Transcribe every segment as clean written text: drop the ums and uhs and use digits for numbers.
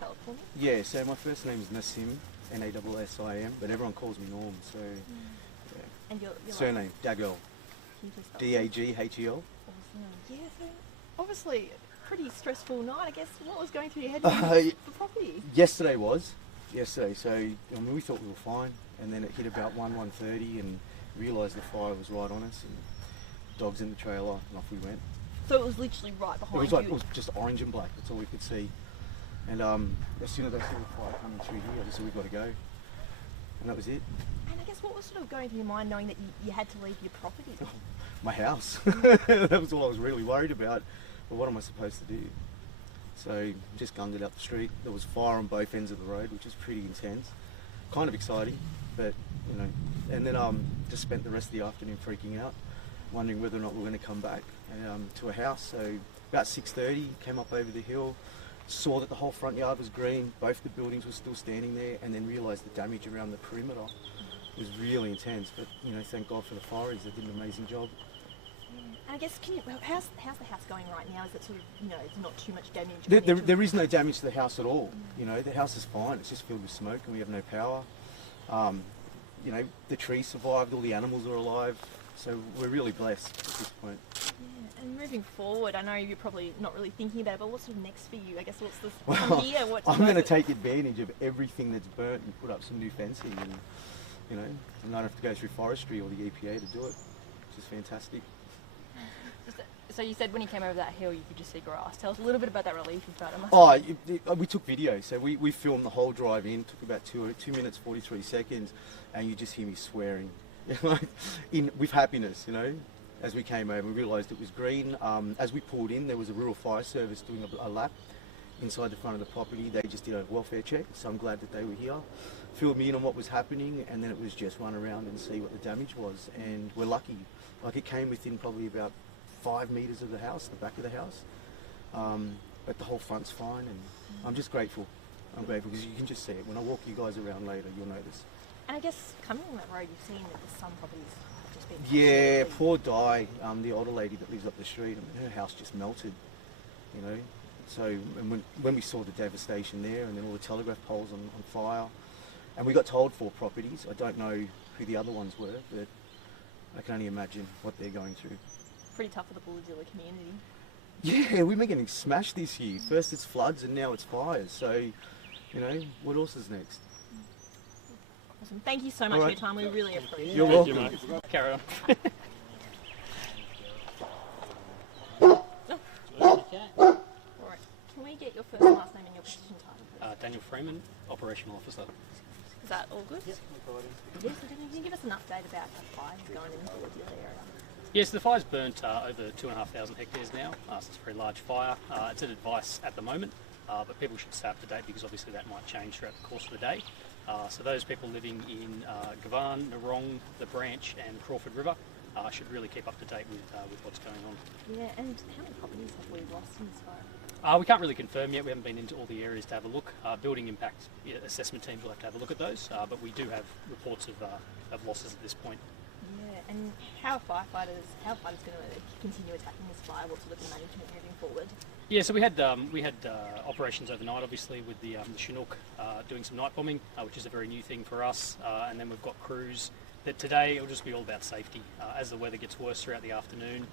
spell it for me? Yeah, so my first name is Nassim, Nassim, but everyone calls me Norm, so yeah. And your Surname, Daghel, Can you please spell it? Daghel. Awesome. Yeah, so obviously pretty stressful night, I guess. What was going through your head when you hit the property? Yesterday, so I mean, we thought we were fine, and then it hit about 1:30 and realised the fire was right on us, and dogs in the trailer, and off we went. So it was literally right behind you? It was just orange and black, that's all we could see. And as soon as I saw the fire coming through here, I just said, we've got to go. And that was it. And I guess what was sort of going through your mind knowing that you had to leave your property? My house. That was all I was really worried about. But what am I supposed to do? So just gunned it up the street. There was fire on both ends of the road, which was pretty intense. Kind of exciting, but you know. And then just spent the rest of the afternoon freaking out, wondering whether or not we were going to come back to a house. So about 6:30, came up over the hill, saw that the whole front yard was green, both the buildings were still standing there, and then realised the damage around the perimeter was really intense. But you know, thank God for the fireys, they did an amazing job. And I guess, how's the house going right now? Is it sort of, it's not too much damage? There is no damage to the house at all. You know, the house is fine. It's just filled with smoke, and we have no power. You know, the trees survived. All the animals are alive. So we're really blessed at this point. Yeah, and moving forward, I know you're probably not really thinking about it, but what's sort of next for you? I guess what's this Well, from here? I'm going to take advantage of everything that's burnt and put up some new fencing, and you know, not have to go through forestry or the EPA to do it, which is fantastic. So you said when you came over that hill you could just see grass. Tell us a little bit about that relief you felt. We took video, so we filmed the whole drive in. Took about 2 minutes 43 seconds, and you just hear me swearing, with happiness, you know. As we came over, we realised it was green. As we pulled in, there was a rural fire service doing a lap inside the front of the property. They just did a welfare check, so I'm glad that they were here. Filled me in on what was happening, and then it was just run around and see what the damage was. And we're lucky. Like, it came within probably about 5 metres of the house, the back of the house. But the whole front's fine, and I'm just grateful. I'm grateful because you can just see it. When I walk you guys around later, you'll notice. And I guess coming on that road, you've seen that there's some properties have just been... Yeah, poor Di, the older lady that lives up the street, I mean, her house just melted, you know. So and when we saw the devastation there, and then all the telegraph poles on fire, and we got told 4 properties. I don't know who the other ones were, but I can only imagine what they're going through. Pretty tough for the bulahdelah community. Yeah, we've been getting smashed this year. First it's floods and now it's fires. So, you know, what else is next? Awesome. Thank you so much for your time. We really appreciate it. You're welcome. Carry on. Alright. Can we get your first and last name and your position title, please? Daniel Freeman, Operational Officer. Is that all good? Yep. Yes, so can you give us an update about the fires going in the bulahdelah area? Yes, the fire's burnt over 2,500 hectares now, so it's a very large fire. It's at advice at the moment, but people should stay up to date because obviously that might change throughout the course of the day. So those people living in Gavan, Narong, the Branch and Crawford River should really keep up to date with what's going on. Yeah, and how many properties have we lost in this fire? We can't really confirm yet. We haven't been into all the areas to have a look. Building impact assessment teams will have to have a look at those, but we do have reports of losses at this point. Yeah, and how are firefighters going to continue attacking this fire? What's sort of the management moving forward? Yeah, so we had operations overnight, obviously, with the Chinook doing some night bombing, which is a very new thing for us. And then we've got crews that today it'll just be all about safety. As the weather gets worse throughout the afternoon,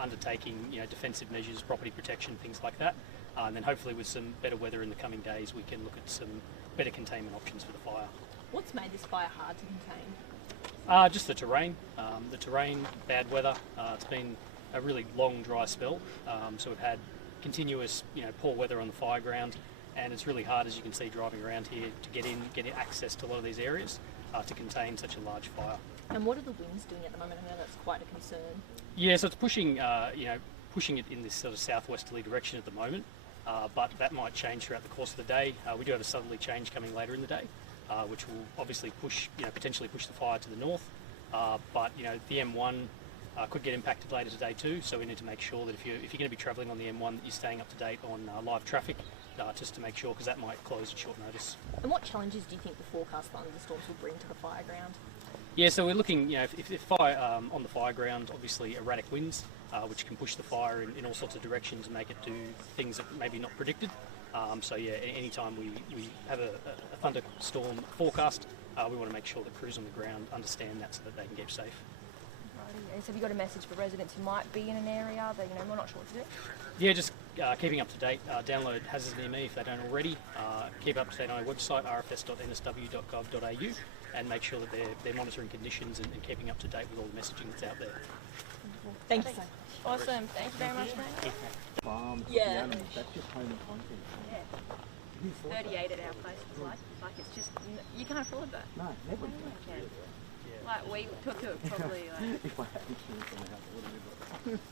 undertaking defensive measures, property protection, things like that. And then hopefully with some better weather in the coming days, we can look at some better containment options for the fire. What's made this fire hard to contain? Just the terrain. Bad weather. It's been a really long dry spell, so we've had continuous, poor weather on the fire ground, and it's really hard, as you can see, driving around here to get access to a lot of these areas to contain such a large fire. And what are the winds doing at the moment? I know that's quite a concern. Yeah, so it's pushing, pushing it in this sort of southwesterly direction at the moment, but that might change throughout the course of the day. We do have a southerly change coming later in the day, which will obviously push, potentially push the fire to the north. But the M1 could get impacted later today too. So we need to make sure that if you're going to be travelling on the M1, that you're staying up to date on live traffic, just to make sure, because that might close at short notice. And what challenges do you think the forecast thunderstorms will bring to the fire ground? Yeah, so we're looking, if fire on the fire ground, obviously erratic winds, which can push the fire in all sorts of directions and make it do things that maybe not predicted. So yeah, anytime we have a thunderstorm forecast, we want to make sure that crews on the ground understand that so that they can get safe. Righty. So have you got a message for residents who might be in an area that we're not sure what to do? Yeah, just keeping up to date. Download Hazards Near Me if they don't already. Keep up to date on our website rfs.nsw.gov.au and make sure that they're monitoring conditions and keeping up to date with all the messaging that's out there. Thanks. Awesome. Thank you very much, mate. Farms, Yeah. animals, that's just home and content. Yeah. 38 at our place is like it's just, you can't afford that. No, never. Like we took it probably like... If I had insurance on the house, I would have lived.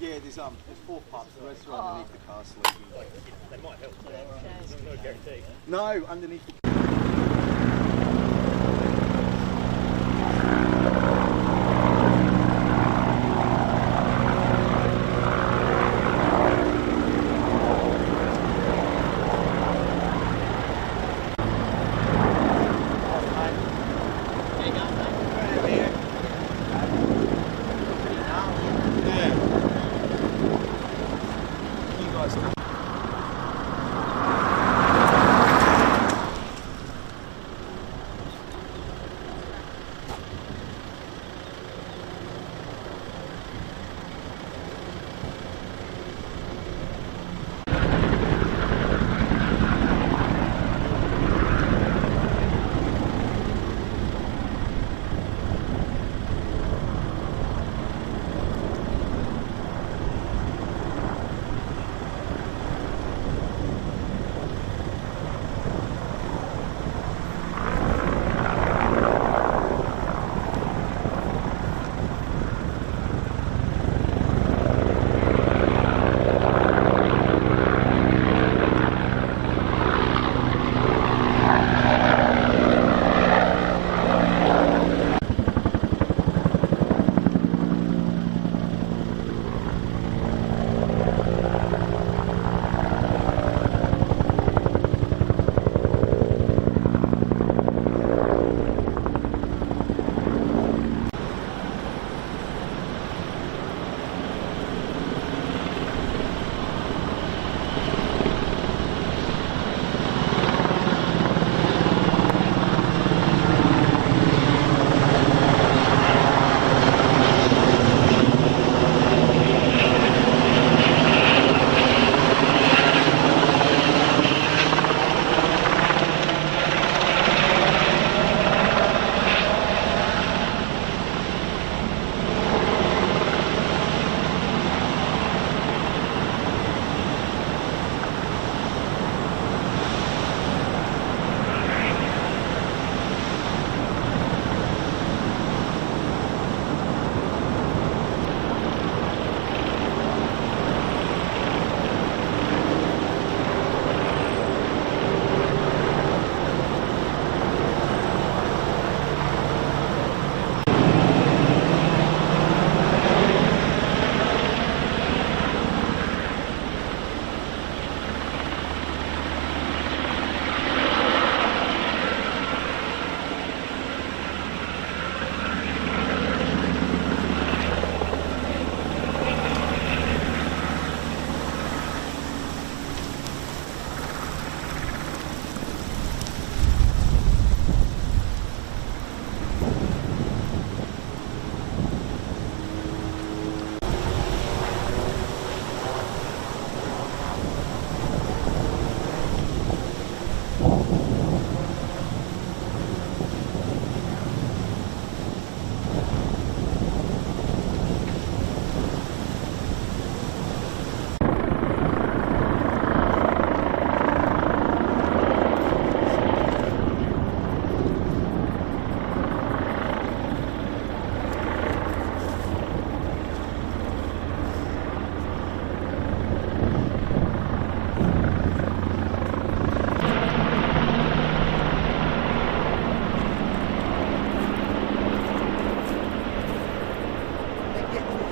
Yeah, there's 4 pups. The rest are underneath the car sleeping. They might help. It's not a guarantee. No, underneath the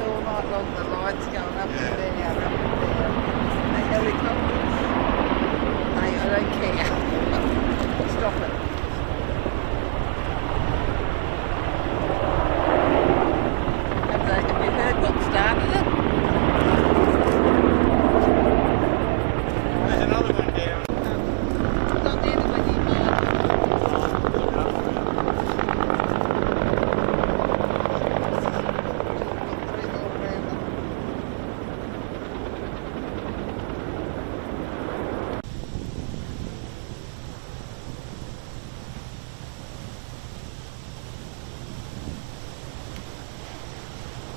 All night long, the lights going up and down.